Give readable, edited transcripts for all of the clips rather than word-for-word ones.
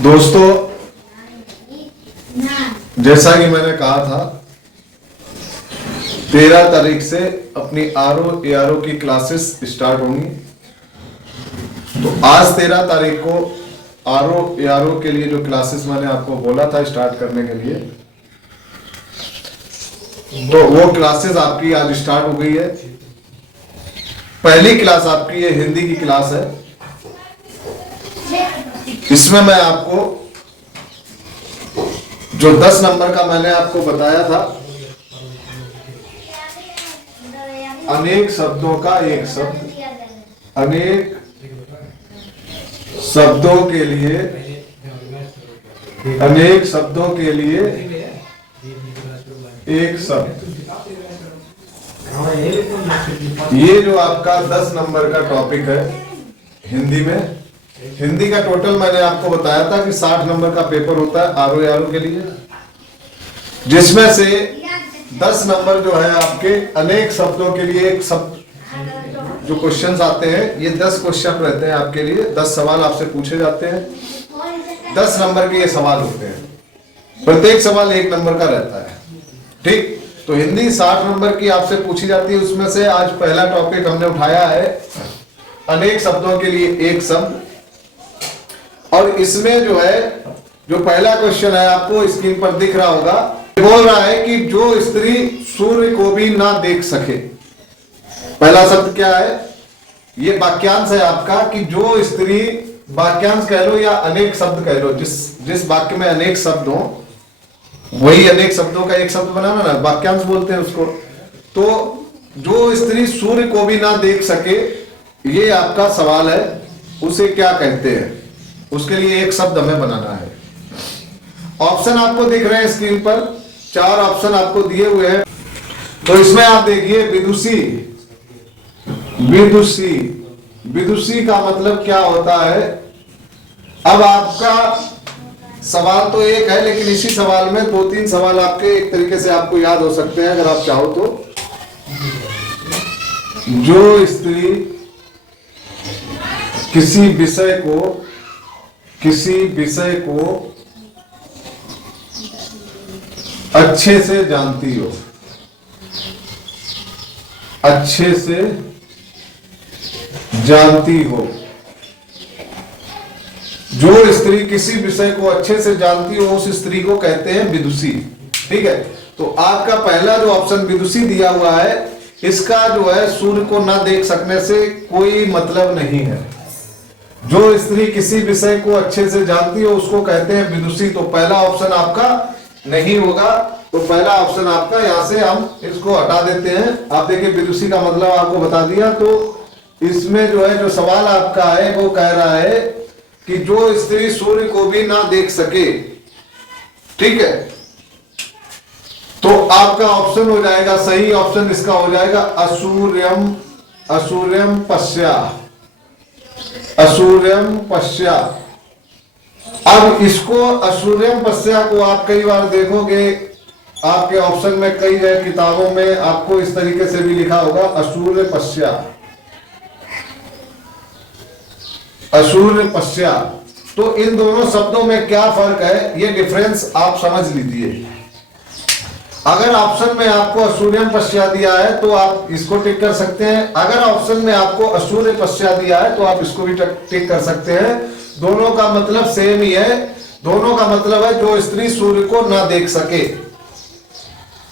दोस्तों, जैसा कि मैंने कहा था 13 तारीख से अपनी आरओ एआरओ की क्लासेस स्टार्ट होंगी। तो आज 13 तारीख को आरओ एआरओ के लिए जो क्लासेस मैंने आपको बोला था स्टार्ट करने के लिए, तो वो क्लासेस आपकी आज स्टार्ट हो गई है। पहली क्लास आपकी ये हिंदी की क्लास है। इसमें मैं आपको जो 10 नंबर का मैंने आपको बताया था, अनेक शब्दों का एक शब्द, अनेक शब्दों के लिए, अनेक शब्दों के लिए एक शब्द, ये जो आपका 10 नंबर का टॉपिक है हिंदी में। हिंदी का टोटल मैंने आपको बताया था कि 60 नंबर का पेपर होता है आरओ एआरओ के लिए, जिसमें से 10 नंबर जो है आपके अनेक शब्दों के लिए एक शब्द जो क्वेश्चंस आते हैं, ये 10 क्वेश्चन रहते हैं आपके लिए। 10 सवाल आपसे पूछे जाते हैं। 10 नंबर के ये सवाल होते हैं, प्रत्येक सवाल 1 नंबर का रहता है। ठीक, तो हिंदी 60 नंबर की आपसे पूछी जाती है। उसमें से आज पहला टॉपिक हमने उठाया है अनेक शब्दों के लिए एक शब्द। और इसमें जो है, जो पहला क्वेश्चन है आपको स्क्रीन पर दिख रहा होगा, बोल रहा है कि जो स्त्री सूर्य को भी ना देख सके। पहला शब्द क्या है? ये वाक्यांश है आपका कि जो स्त्री, वाक्यांश कह लो या अनेक शब्द कह लो, जिस वाक्य में अनेक शब्द हो वही अनेक शब्दों का एक शब्द बनाना ना, वाक्यांश बोलते हैं उसको। तो जो स्त्री सूर्य को भी ना देख सके, ये आपका सवाल है, उसे क्या कहते हैं? उसके लिए एक शब्द हमें बनाना है। ऑप्शन आपको दिख रहे हैं स्क्रीन पर, 4 ऑप्शन आपको दिए हुए हैं। तो इसमें आप देखिए विदुषी। विदुषी, विदुषी का मतलब क्या होता है? अब आपका सवाल तो एक है, लेकिन इसी सवाल में 2-3 सवाल आपके एक तरीके से आपको याद हो सकते हैं अगर आप चाहो तो। जो स्त्री किसी विषय को अच्छे से जानती हो, अच्छे से जानती हो, जो स्त्री किसी विषय को अच्छे से जानती हो उस स्त्री को कहते हैं विदुषी। ठीक है, तो आपका पहला जो ऑप्शन विदुषी दिया हुआ है, इसका जो है सूर्य को ना देख सकने से कोई मतलब नहीं है। जो स्त्री किसी विषय को अच्छे से जानती हो उसको कहते हैं विदुषी। तो पहला ऑप्शन आपका नहीं होगा। तो पहला ऑप्शन आपका, यहां से हम इसको हटा देते हैं। आप देखिए विदुषी का मतलब आपको बता दिया। तो इसमें जो है, जो सवाल आपका है वो कह रहा है कि जो स्त्री सूर्य को भी ना देख सके। ठीक है, तो आपका ऑप्शन हो जाएगा, सही ऑप्शन इसका हो जाएगा असूर्यम, असूर्यम पश्या, असूर्यम पश्या। अब इसको असूर्यम पश्या को आप कई बार देखोगे आपके ऑप्शन में, कई जगह किताबों में आपको इस तरीके से भी लिखा होगा असूर्य पश्या, असूर्य पश्या। तो इन दोनों शब्दों में क्या फर्क है, ये डिफरेंस आप समझ लीजिए। अगर ऑप्शन में आपको असूर्यम पश्या दिया है तो आप इसको टिक कर सकते हैं। अगर ऑप्शन में आपको असूर्य पश्या दिया है तो आप इसको भी टिक कर सकते हैं। दोनों का मतलब सेम ही है। दोनों का मतलब है जो स्त्री सूर्य को ना देख सके।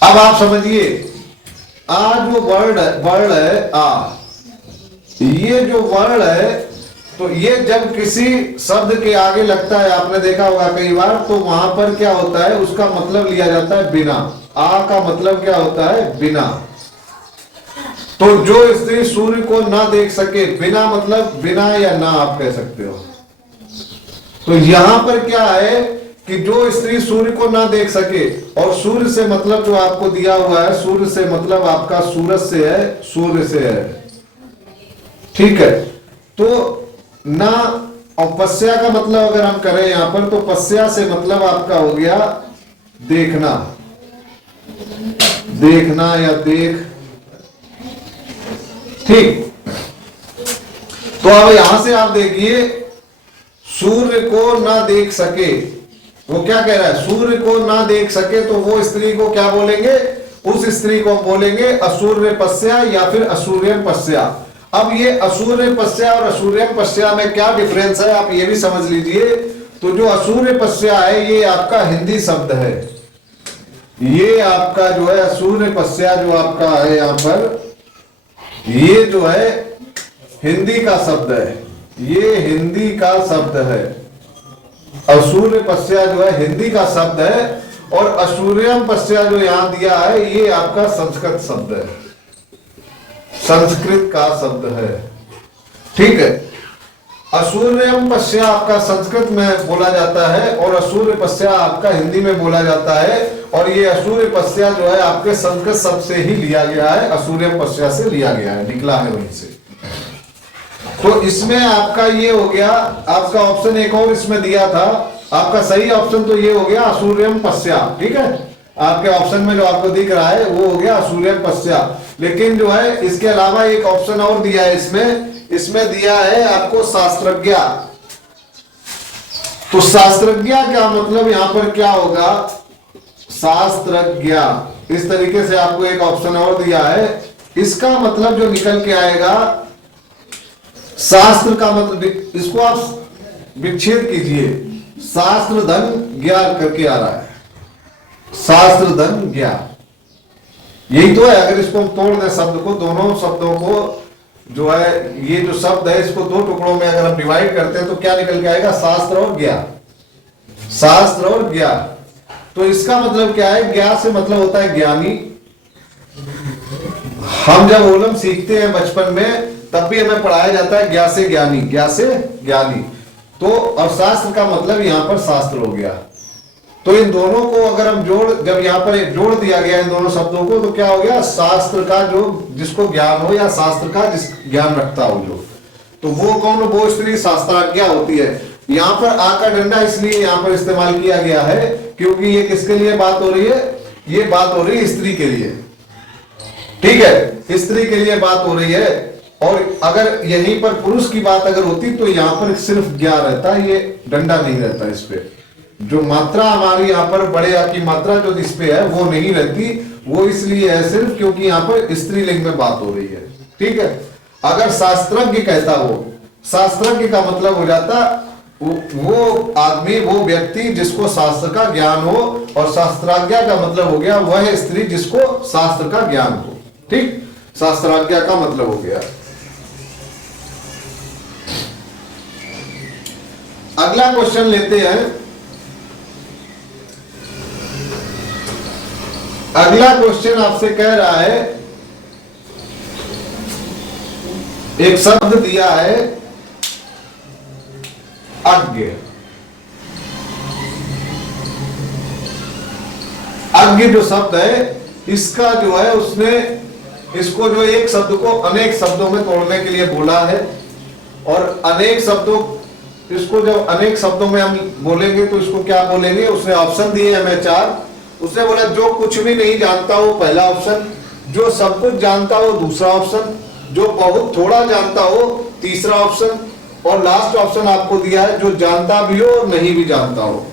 अब आप समझिए, आ जो वर्ड है आ, ये जो वर्ड है, तो ये जब किसी शब्द के आगे लगता है, आपने देखा होगा कई बार, तो वहां पर क्या होता है, उसका मतलब लिया जाता है बिना। आ का मतलब क्या होता है? बिना। तो जो स्त्री सूर्य को ना देख सके, बिना मतलब बिना या ना आप कह सकते हो। तो यहां पर क्या है कि जो स्त्री सूर्य को ना देख सके, और सूर्य से मतलब जो आपको दिया हुआ है, सूर्य से मतलब आपका सूरज से है, सूर्य से है। ठीक है, तो ना, और पश्या का मतलब अगर हम करें यहां पर, तो पश्या से मतलब आपका हो गया देखना, देखना या देख। ठीक, तो अब यहां से आप देखिए सूर्य को ना देख सके, वो क्या कह रहा है, सूर्य को ना देख सके तो वो स्त्री को क्या बोलेंगे, उस स्त्री को बोलेंगे असूर्य पश्या या फिर असूर्यम पश्या। अब ये असूर्य पश्या और असूर्यम पश्या में क्या डिफरेंस है आप ये भी समझ लीजिए। तो जो असूर्य पश्या है ये आपका हिंदी शब्द है, ये आपका जो है असूर्य पश्या जो आपका है यहां पर, ये जो है हिंदी का शब्द है, ये हिंदी का शब्द है। असूर्य पश्या जो है हिंदी का शब्द है और असूर्यम पश्या जो यहां दिया है ये आपका संस्कृत शब्द है, संस्कृत का शब्द है। ठीक है, असूर्यम पश्या आपका संस्कृत में बोला जाता है और असूर्य पश्या आपका हिंदी में बोला जाता है। और ये असूर्य पश्या जो है आपके संस्कृत शब्द से ही लिया गया है, असूर्यम पश्या से लिया गया है, निकला है वहीं से। तो इसमें आपका ये हो गया, आपका ऑप्शन एक और इसमें दिया था, आपका सही ऑप्शन तो ये हो गया असूर्यम पश्या। ठीक है, आपके ऑप्शन में जो आपको दिख रहा है वो हो गया असूर्यम पश्या। लेकिन जो है इसके अलावा एक ऑप्शन और दिया है इसमें दिया है आपको शास्त्रज्ञा। तो शास्त्रज्ञा क्या मतलब यहां पर क्या होगा, शास्त्रज्ञा, इस तरीके से आपको एक ऑप्शन और दिया है। इसका मतलब जो निकल के आएगा, शास्त्र का मतलब, इसको आप विच्छेद कीजिए, शास्त्र धन ज्ञान करके आ रहा है, शास्त्र धन ज्ञान, यही तो है। अगर इसको हम तोड़ दें शब्द को, दोनों शब्दों को जो है, ये जो शब्द है इसको दो टुकड़ों में अगर हम डिवाइड करते हैं तो क्या निकल के आएगा, शास्त्र और ज्ञान, शास्त्र और ज्ञान। तो इसका मतलब क्या है, ज्ञान से मतलब होता है ज्ञानी। हम जब ओलम सीखते हैं बचपन में तब भी हमें पढ़ाया जाता है ज्ञान से ज्ञानी, ज्ञान से ज्ञानी। तो और शास्त्र का मतलब यहां पर शास्त्र हो गया। तो इन दोनों को अगर हम जब यहाँ पर जोड़ दिया गया इन दोनों शब्दों को, तो क्या हो गया, शास्त्र का जो जिसको ज्ञान हो या शास्त्र का जिस ज्ञान रखता हो जो, तो वो कौन, वो स्त्री शास्त्राज्ञा होती है। यहाँ पर आ का डंडा इसलिए यहाँ पर इस्तेमाल किया गया है क्योंकि ये किसके लिए बात हो रही है, ये बात हो रही है स्त्री के लिए। ठीक है, स्त्री के लिए बात हो रही है। और अगर यहीं पर पुरुष की बात अगर होती तो यहाँ पर सिर्फ ज्ञान रहता, ये डंडा नहीं रहता। इस पे जो मात्रा हमारी यहाँ पर बड़े आ की मात्रा जो इस पे है वो नहीं रहती, वो इसलिए है सिर्फ क्योंकि यहाँ पर स्त्रीलिंग में बात हो रही है। ठीक है, अगर शास्त्रज्ञ कहता हो, शास्त्रज्ञ का मतलब हो जाता वो आदमी, वो व्यक्ति जिसको शास्त्र का ज्ञान हो, और शास्त्राज्ञा का मतलब हो गया वह स्त्री जिसको शास्त्र का ज्ञान हो। ठीक, शास्त्राज्ञा का मतलब हो गया। अगला क्वेश्चन लेते हैं। अगला क्वेश्चन आपसे कह रहा है, एक शब्द दिया है अज्ञ। अज्ञ जो शब्द है इसका जो है उसने इसको जो एक शब्द को अनेक शब्दों में तोड़ने के लिए बोला है। और अनेक शब्दों, इसको जब अनेक शब्दों में हम बोलेंगे तो इसको क्या बोलेंगे, उसने ऑप्शन दिए हमें 4। उसने बोला जो कुछ भी नहीं जानता हो पहला ऑप्शन, जो सब कुछ जानता हो दूसरा ऑप्शन, जो बहुत थोड़ा जानता हो तीसरा ऑप्शन, और लास्ट ऑप्शन आपको दिया है जो जानता भी हो और नहीं भी जानता हो।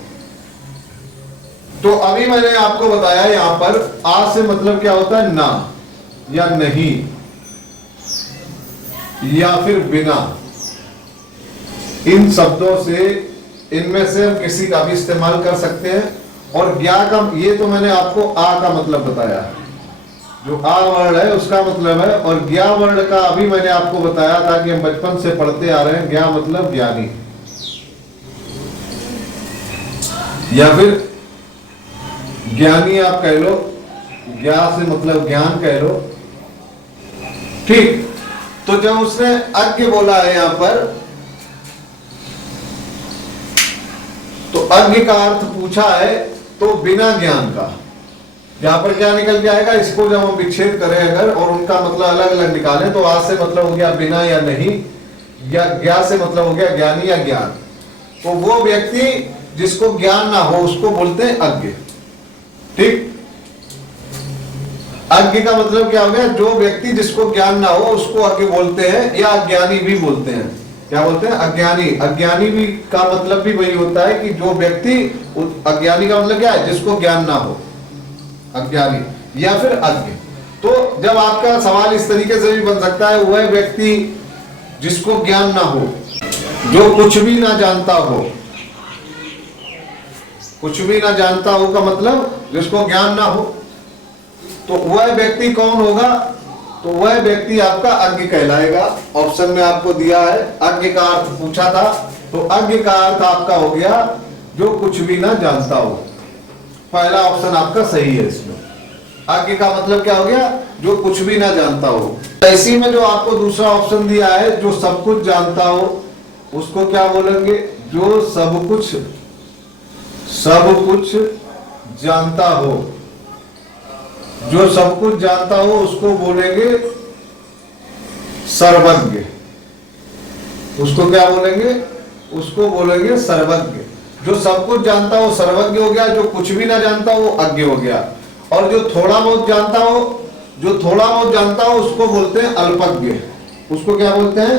तो अभी मैंने आपको बताया यहां पर आ से मतलब क्या होता है, ना या नहीं या फिर बिना। इन शब्दों से, इनमें से हम किसी का भी इस्तेमाल कर सकते हैं। और ज्ञा का, ये तो मैंने आपको आ का मतलब बताया, जो आ वर्ण है उसका मतलब है। और ज्ञा वर्ण का अभी मैंने आपको बताया था कि हम बचपन से पढ़ते आ रहे हैं, ज्ञा मतलब ज्ञानी, या फिर ज्ञानी आप कह लो, ज्ञा से मतलब ज्ञान कह लो। ठीक, तो जब उसने अज्ञ बोला है यहां पर, तो अज्ञ का अर्थ पूछा है तो बिना ज्ञान का। यहां पर क्या निकल के आएगा, इसको जब हम विच्छेद करें अगर और उनका मतलब अलग अलग निकालें, तो आ से मतलब हो गया बिना या नहीं, या ज्ञा से मतलब हो गया ज्ञानी या ज्ञान। तो वो व्यक्ति जिसको ज्ञान ना हो उसको बोलते हैं अज्ञ। ठीक, अज्ञ का मतलब क्या हो गया, जो व्यक्ति जिसको ज्ञान ना हो उसको अज्ञ बोलते हैं या अज्ञानी भी बोलते हैं। क्या बोलते हैं? अज्ञानी। अज्ञानी भी का मतलब भी वही होता है कि जो व्यक्ति, अज्ञानी का मतलब क्या है? जिसको ज्ञान ना हो, अज्ञानी या फिर अज्ञ। तो जब आपका सवाल इस तरीके से भी बन सकता है, वह व्यक्ति जिसको ज्ञान ना हो, जो कुछ भी ना जानता हो। कुछ भी ना जानता हो का मतलब जिसको ज्ञान ना हो, तो वह व्यक्ति कौन होगा? तो वह व्यक्ति आपका अज्ञ कहलाएगा। ऑप्शन में आपको दिया है, अज्ञ का अर्थ पूछा था, तो अज्ञ का अर्थ आपका हो गया जो कुछ भी ना जानता हो। पहला ऑप्शन आपका सही है। इसमें अज्ञ का मतलब क्या हो गया? जो कुछ भी ना जानता हो। इसी में जो आपको दूसरा ऑप्शन दिया है, जो सब कुछ जानता हो, उसको क्या बोलेंगे? जो सब कुछ जानता हो। जो सब कुछ जानता हो उसको बोलेंगे सर्वज्ञ। उसको क्या बोलेंगे? उसको बोलेंगे सर्वज्ञ। जो सब कुछ जानता हो सर्वज्ञ हो गया, जो कुछ भी ना जानता हो अज्ञ हो गया। और जो थोड़ा बहुत जानता हो, उसको बोलते हैं अल्पज्ञ। उसको क्या बोलते हैं?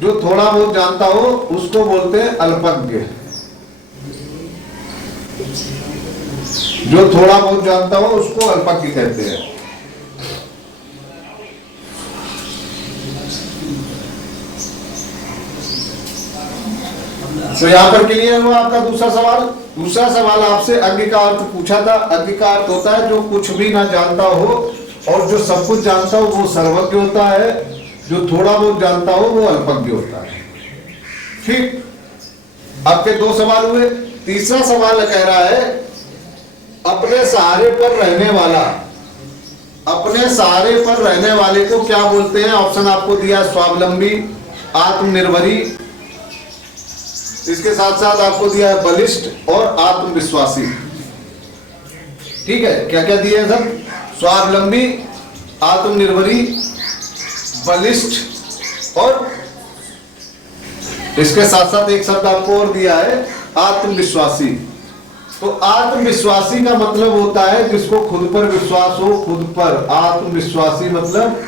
जो थोड़ा बहुत जानता हो उसको बोलते हैं अल्पज्ञ। जो थोड़ा बहुत जानता हो उसको अल्पज्ञ कहते हैं। तो यहां पर क्लियर हुआ आपका दूसरा सवाल। दूसरा सवाल आपसे अज्ञ का अर्थ पूछा था। अज्ञ का अर्थ होता है जो कुछ भी ना जानता हो, और जो सब कुछ जानता हो वो सर्वज्ञ होता है, जो थोड़ा बहुत जानता हो वो अल्पज्ञ होता है। ठीक, आपके दो सवाल हुए। तीसरा सवाल कह रहा है अपने सहारे पर रहने वाला। अपने सहारे पर रहने वाले को क्या बोलते हैं? ऑप्शन आपको दिया, स्वावलंबी, आत्मनिर्भरी, इसके साथ साथ आपको दिया है बलिष्ठ और आत्मविश्वासी। ठीक है, क्या क्या दिए हैं सब? स्वावलंबी, आत्मनिर्भरी, बलिष्ठ और इसके साथ साथ एक शब्द आपको और दिया है, आत्मविश्वासी। तो आत्मविश्वासी का मतलब होता है जिसको खुद पर विश्वास हो। खुद पर आत्मविश्वासी मतलब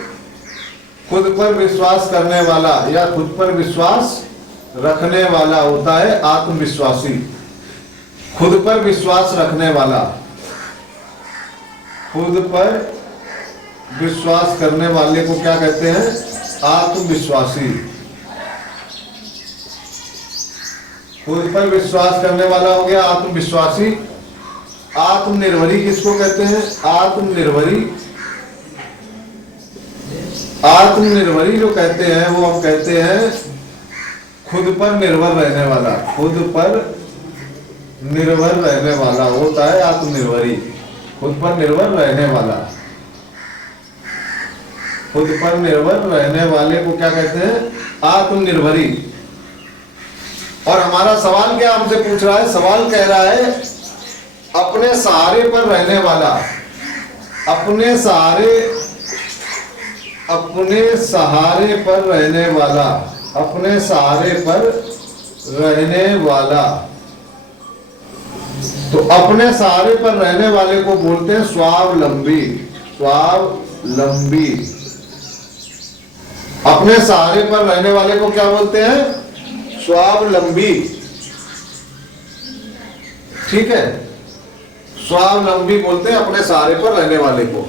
खुद पर विश्वास करने वाला या खुद पर विश्वास रखने वाला होता है आत्मविश्वासी। खुद पर विश्वास रखने वाला, खुद पर विश्वास करने वाले को क्या कहते हैं? आत्मविश्वासी। खुद पर विश्वास करने वाला हो गया आत्मविश्वासी। आत्मनिर्भरी किसको कहते हैं? आत्मनिर्भरी। आत्मनिर्भरी जो कहते हैं वो हम कहते हैं खुद पर निर्भर रहने वाला। खुद पर निर्भर रहने वाला होता है आत्मनिर्भरी। खुद पर निर्भर रहने वाला, खुद पर निर्भर रहने वाले को क्या कहते हैं? आत्मनिर्भरी। और हमारा सवाल क्या हमसे पूछ रहा है? सवाल कह रहा है अपने सहारे पर रहने वाला। अपने सहारे पर रहने वाला, अपने सहारे पर रहने वाला। तो अपने सहारे पर रहने वाले को बोलते हैं स्वावलंबी। स्वावलंबी। अपने सहारे पर रहने वाले को क्या बोलते हैं? स्वावलंबी। ठीक है, स्वावलंबी बोलते हैं अपने सहारे पर रहने वाले को।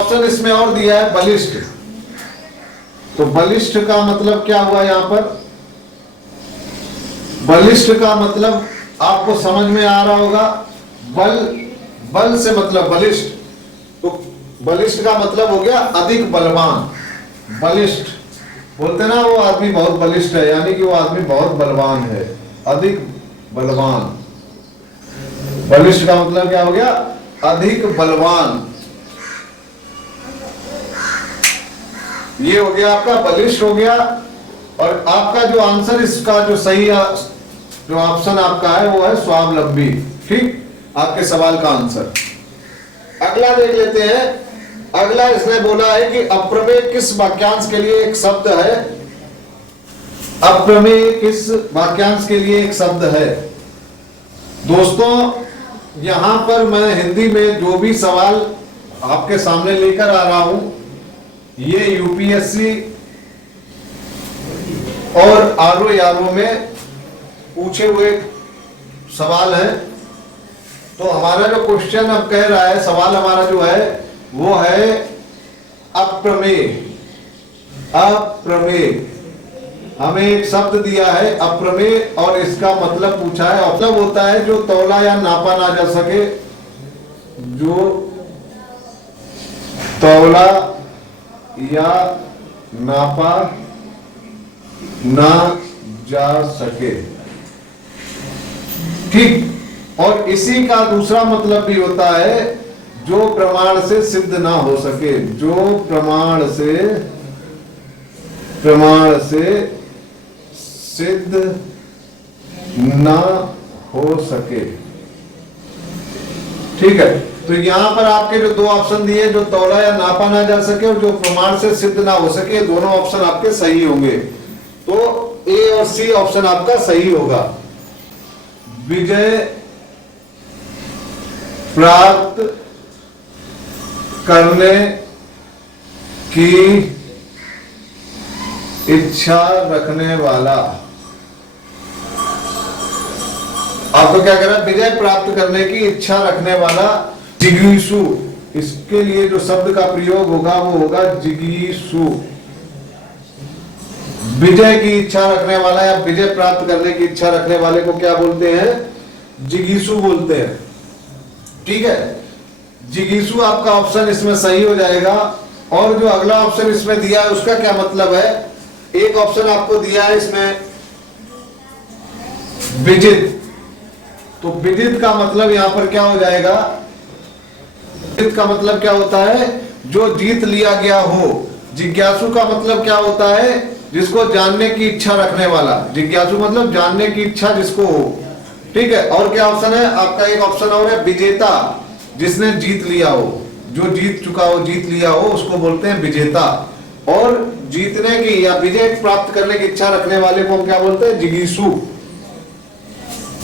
ऑप्शन इसमें और दिया है बलिष्ठ। तो बलिष्ठ का मतलब क्या हुआ यहां पर? बलिष्ठ का मतलब आपको समझ में आ रहा होगा। बल से मतलब बलिष्ठ। तो बलिष्ठ का मतलब हो गया अधिक बलवान। बलिष्ठ बोलते ना वो आदमी बहुत बलिष्ठ है, यानी कि वो आदमी बहुत बलवान है, अधिक बलवान। बलिष्ठ का मतलब क्या हो गया? अधिक बलवान। ये हो गया आपका बलिष्ठ हो गया। और आपका जो आंसर इसका जो सही जो ऑप्शन आपका है वो है स्वावलंबी। ठीक, आपके सवाल का आंसर। अगला देख लेते हैं। अगला इसने बोला है कि अप्रमेय किस वाक्यांश के लिए एक शब्द है? अप्रमेय किस वाक्यांश के लिए एक शब्द है? दोस्तों यहां पर मैं हिंदी में जो भी सवाल आपके सामने लेकर आ रहा हूं, ये यूपीएससी और आरो यारो में पूछे हुए सवाल है। तो हमारा जो क्वेश्चन अब कह रहा है, सवाल हमारा जो है वो है अप्रमेय। अप्रमेय, हमें एक शब्द दिया है अप्रमेय और इसका मतलब पूछा है। मतलब होता है जो तौला या नापा ना जा सके, जो तौला या नापा ना जा सके, ठीक। और इसी का दूसरा मतलब भी होता है जो प्रमाण से सिद्ध ना हो सके, जो प्रमाण से सिद्ध ना हो सके, ठीक है। तो यहां पर आपके जो दो ऑप्शन दिए, जो तौला या नापा ना जा सके और जो प्रमाण से सिद्ध ना हो सके, दोनों ऑप्शन आपके सही होंगे। तो ए और सी ऑप्शन आपका सही होगा। विजय प्राप्त करने की इच्छा रखने वाला, आपको क्या कह रहा है? विजय प्राप्त करने की इच्छा रखने वाला जिगीषु, इसके लिए जो शब्द का प्रयोग होगा वो होगा जिगीषु। विजय की इच्छा रखने वाला या विजय प्राप्त करने की इच्छा रखने वाले को क्या बोलते हैं? जिगीषु बोलते हैं, ठीक है। जिगीषु आपका ऑप्शन इसमें सही हो जाएगा। और जो अगला ऑप्शन इसमें दिया है उसका क्या मतलब है? एक ऑप्शन आपको दिया है इसमें विजित, तो विदित का मतलब यहां पर क्या हो जाएगा? विदित का मतलब क्या होता है? जो जीत लिया गया हो। जिज्ञासु का मतलब क्या होता है? जिसको जानने की इच्छा रखने वाला। जिज्ञासु मतलब जानने की इच्छा जिसको हो, ठीक है। और क्या ऑप्शन है आपका? एक ऑप्शन और है विजेता, जिसने जीत लिया हो, जो जीत चुका हो, जीत लिया हो, उसको बोलते हैं विजेता। और जीतने की या विजय प्राप्त करने की इच्छा रखने वाले को हम क्या बोलते हैं? जिगीषु।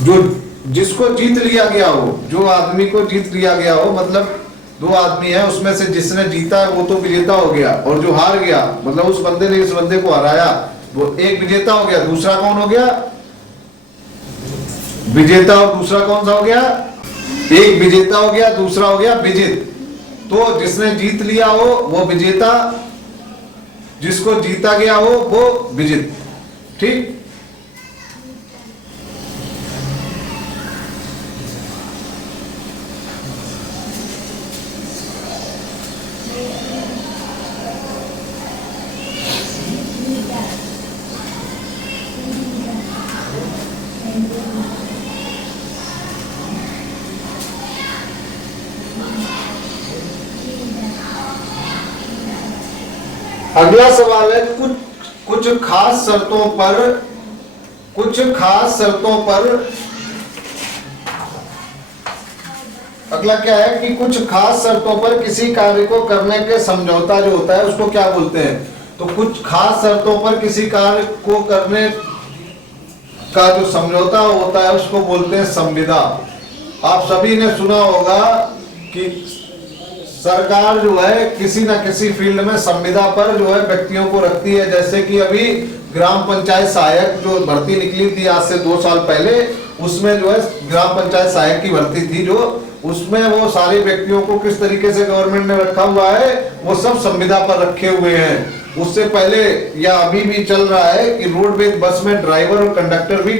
जो जिसको जीत लिया गया हो, जो आदमी को जीत लिया गया हो, मतलब दो आदमी है, उसमें से जिसने जीता है वो तो विजेता हो गया, और जो हार गया मतलब उस बंदे ने इस बंदे को हराया, वो एक विजेता हो गया। दूसरा कौन हो गया? विजेता। और दूसरा कौन सा हो गया? एक विजेता हो गया, दूसरा हो गया विजित। तो जिसने जीत लिया हो वो विजेता, जिसको जीता गया हो वो विजित, ठीक। अगला सवाल है कुछ खास शर्तों पर अगला क्या है कि कुछ खास शर्तों पर किसी कार्य को करने के समझौता जो होता है उसको क्या बोलते हैं? तो कुछ खास शर्तों पर किसी कार्य को करने का जो समझौता होता है उसको बोलते हैं संविदा। आप सभी ने सुना होगा कि सरकार जो है किसी न किसी फील्ड में संविदा पर जो है व्यक्तियों को रखती है। जैसे कि अभी ग्राम पंचायत सहायक जो भर्ती निकली थी आज से 2 साल पहले, उसमें जो है ग्राम पंचायत सहायक की भर्ती थी, जो उसमें वो सारे व्यक्तियों को किस तरीके से गवर्नमेंट ने रखा हुआ है, वो सब संविदा पर रखे हुए हैं। उससे पहले या अभी भी चल रहा है कि रोडवेज बस में ड्राइवर और कंडक्टर भी,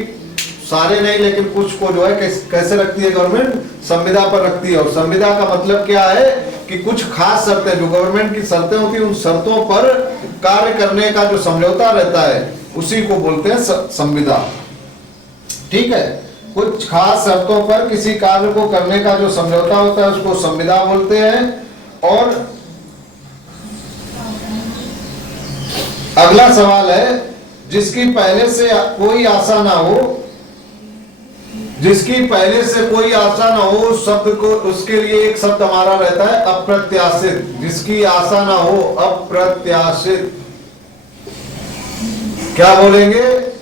सारे नहीं लेकिन कुछ को जो है कैसे रखती है गवर्नमेंट? संविदा पर रखती है। और संविदा का मतलब क्या है कि कुछ खास शर्तें, जो गवर्नमेंट की शर्तें होती है, उन शर्तों पर कार्य करने का जो समझौता रहता है उसी को बोलते हैं संविदा, ठीक है। कुछ खास शर्तों पर किसी कार्य को करने का जो समझौता होता है उसको संविदा बोलते हैं। और अगला सवाल है जिसकी पहले से कोई आशा ना हो, जिसकी पहले से कोई आशा ना हो, उस शब्द को, उसके लिए एक शब्द हमारा रहता है अप्रत्याशित। जिसकी आशा ना हो, अप्रत्याशित। क्या बोलेंगे?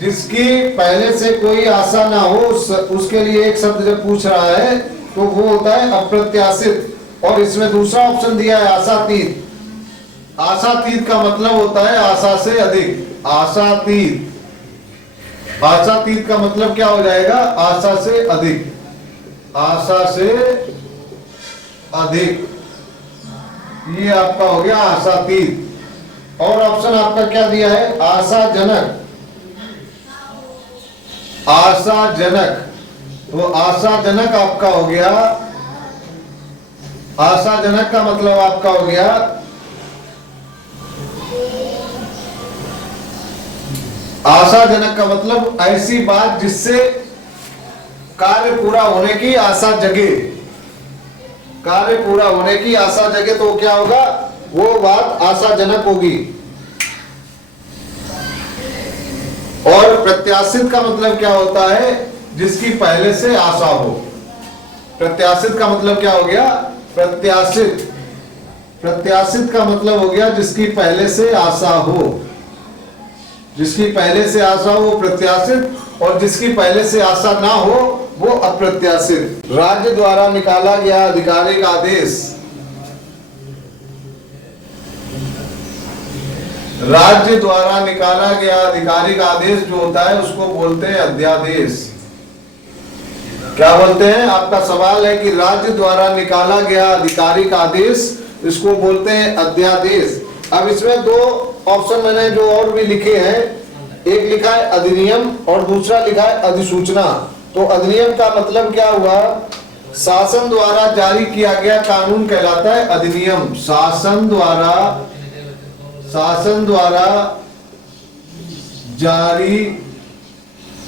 जिसकी पहले से कोई आशा ना हो, उसके लिए एक शब्द जब पूछ रहा है तो वो होता है अप्रत्याशित। और इसमें दूसरा ऑप्शन दिया है आशातीत। आशातीत का मतलब होता है आशा से अधिक। आशातीत। आशातीत का मतलब क्या हो जाएगा? आशा से अधिक, आशा से अधिक, ये आपका हो गया आशातीत। और ऑप्शन आपका क्या दिया है? आशाजनक। आशाजनक, तो आशाजनक आपका हो गया, आशाजनक का मतलब आपका हो गया आशाजनक का मतलब ऐसी बात जिससे कार्य पूरा होने की आशा जगे, कार्य पूरा होने की आशा जगे, तो क्या होगा? वो बात आशाजनक होगी। और प्रत्याशित का मतलब क्या होता है? जिसकी पहले से आशा हो। प्रत्याशित का मतलब क्या हो गया? प्रत्याशित, प्रत्याशित का मतलब हो गया जिसकी पहले से आशा हो, जिसकी पहले से आशा हो वो प्रत्याशित, और जिसकी पहले से आशा ना हो वो अप्रत्याशित। राज्य द्वारा निकाला गया आधिकारिक आदेश, राज्य द्वारा निकाला गया आधिकारिक आदेश जो होता है उसको बोलते हैं अध्यादेश। क्या बोलते हैं? आपका सवाल है कि राज्य द्वारा निकाला गया आधिकारिक आदेश, इसको बोलते हैं अध्यादेश। अब इसमें दो ऑप्शन मैंने जो और भी लिखे हैं, एक लिखा है अधिनियम और दूसरा लिखा है अधिसूचना। तो अधिनियम का मतलब क्या हुआ? शासन द्वारा जारी किया गया कानून कहलाता है अधिनियम। शासन द्वारा जारी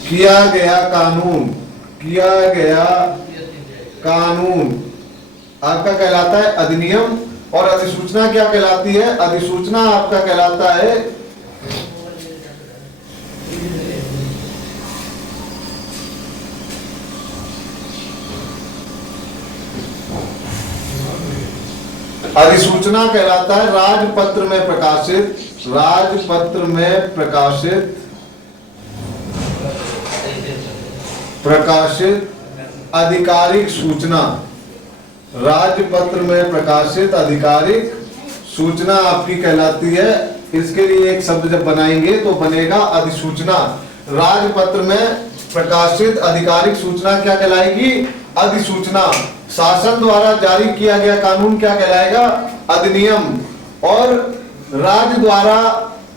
किया गया कानून, किया गया कानून आपका कहलाता है अधिनियम। और अधिसूचना क्या कहलाती है? अधिसूचना आपका कहलाता है अधिसूचना कहलाता है राजपत्र में प्रकाशित, राजपत्र में प्रकाशित, प्रकाशित आधिकारिक सूचना, राजपत्र में प्रकाशित आधिकारिक सूचना आपकी कहलाती है। इसके लिए एक शब्द जब बनाएंगे तो बनेगा अधिसूचना। राजपत्र में प्रकाशित आधिकारिक सूचना क्या कहलाएगी? अधिसूचना। शासन द्वारा जारी किया गया कानून क्या कहलाएगा? अधिनियम। और राज्य द्वारा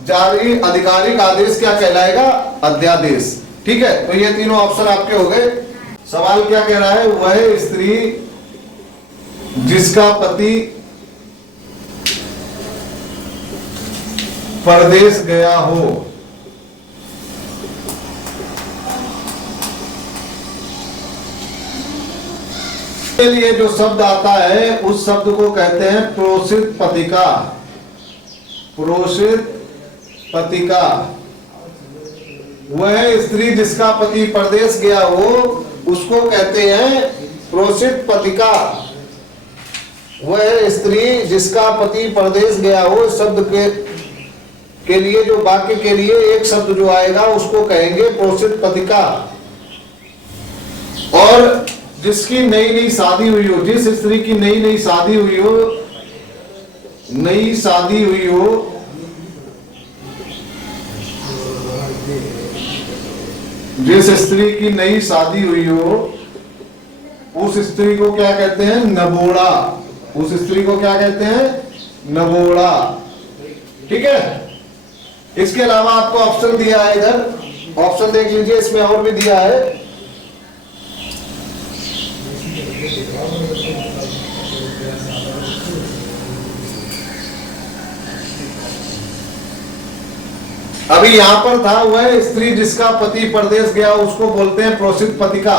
जारी आधिकारिक आदेश क्या कहलाएगा? अध्यादेश। ठीक है, तो ये तीनों ऑप्शन आपके हो गए। सवाल क्या कह रहा है? वह स्त्री जिसका पति परदेश गया हो, के लिए जो शब्द आता है उस शब्द को कहते हैं प्रोषित पतिका। प्रोषित पतिका। वह स्त्री जिसका पति परदेश गया हो उसको कहते हैं प्रोषित पतिका। वह स्त्री जिसका पति परदेश गया हो, शब्द के लिए जो वाक्य के लिए एक शब्द जो आएगा उसको कहेंगे प्रोषित पतिका। और जिसकी नई नई शादी हुई हो, जिस स्त्री की नई नई शादी हुई हो, नई शादी हुई हो, जिस स्त्री की नई शादी हुई हो उस स्त्री को क्या कहते हैं? नबोड़ा। उस स्त्री को क्या कहते हैं? नबोड़ा। ठीक है, इसके अलावा आपको ऑप्शन दिया है, इधर ऑप्शन देख लीजिए, इसमें और भी दिया है। अभी यहां पर था वह स्त्री जिसका पति परदेश गया उसको बोलते हैं प्रोषित पतिका।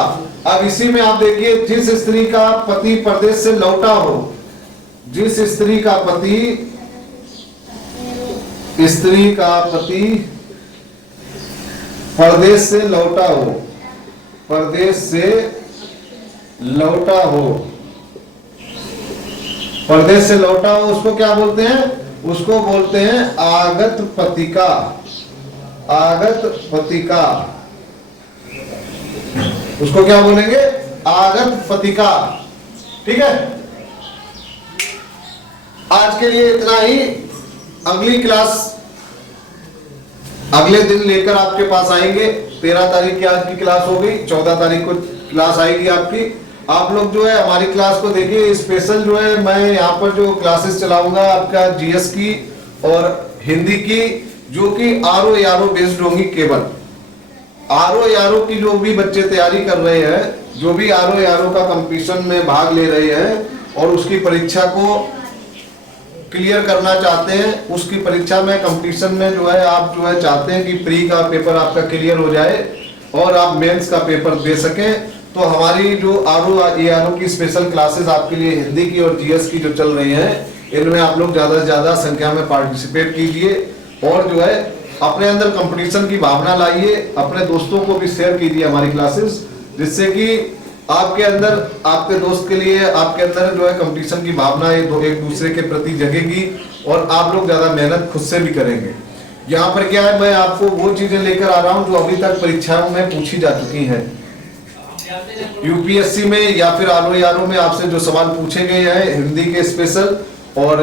अब इसी में आप देखिए, जिस स्त्री का पति परदेश से लौटा हो, जिस स्त्री का पति परदेश से लौटा हो, परदेश से लौटा हो, परदेश से लौटा हो, उसको क्या बोलते हैं? उसको बोलते हैं आगत पतिका। आगत पतिका, उसको क्या बोलेंगे? आगत पतिका। ठीक है, आज के लिए इतना ही। अगली क्लास अगले दिन लेकर आपके पास आएंगे। 13 तारीख की आज की क्लास हो गई, 14 तारीख को क्लास आएगी आपकी। आप लोग जो है हमारी क्लास को देखिए। स्पेशल जो है मैं यहाँ पर जो क्लासेस चलाऊंगा आपका जीएस की और हिंदी की, जो कि आरओ यारो बेस्ड होंगी केवल। आरओ यारो की जो भी बच्चे तैयारी कर रहे हैं, जो भी आरओ यारो का कंपटीशन में भाग ले रहे हैं और उसकी परीक्षा को क्लियर करना चाहते हैं, उसकी परीक्षा में कंपटीशन में जो है आप जो है चाहते हैं कि प्री का पेपर आपका क्लियर हो जाए और आप मेंस का पेपर दे सकें, तो हमारी जो आरओ की स्पेशल क्लासेस आपके लिए हिंदी की और जीएस की जो चल रही हैं, इनमें आप लोग ज्यादा से ज्यादा संख्या में पार्टिसिपेट कीजिए और जो है अपने अंदर कंपटीशन की भावना लाइए। अपने दोस्तों को भी शेयर कीजिए हमारी क्लासेस, जिससे कि आपके अंदर, आपके दोस्त के लिए आपके अंदर जो है कंपटीशन की भावना एक दूसरे के प्रति जगेगी और आप लोग ज्यादा मेहनत खुद से भी करेंगे। यहाँ पर क्या है, मैं आपको वो चीजें लेकर आ रहा हूँ जो अभी तक परीक्षाओं में पूछी जा चुकी हैं। यूपीएससी में या फिर आरओ में आपसे जो सवाल पूछे गए हैं हिंदी के स्पेशल, और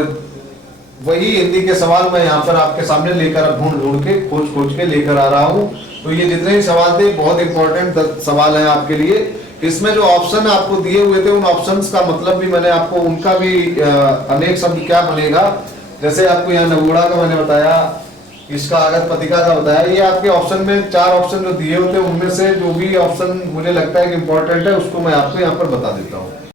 वही हिंदी के सवाल मैं यहाँ पर आपके सामने लेकर ढूंढ के खोज के लेकर आ रहा हूँ। तो ये जितने ही सवाल थे बहुत इंपॉर्टेंट सवाल है आपके लिए। इसमें जो ऑप्शन आपको दिए हुए थे उन ऑप्शंस का मतलब भी मैंने आपको, उनका भी अनेक शब्द क्या बनेगा, जैसे आपको यहाँ नगोड़ा का मैंने बताया, इसका आगत पतिका का बताया। ये आपके ऑप्शन में 4 ऑप्शन जो दिए होते हैं उनमें से जो भी ऑप्शन मुझे लगता है कि इंपॉर्टेंट है उसको मैं आपको यहाँ पर बता देता हूँ।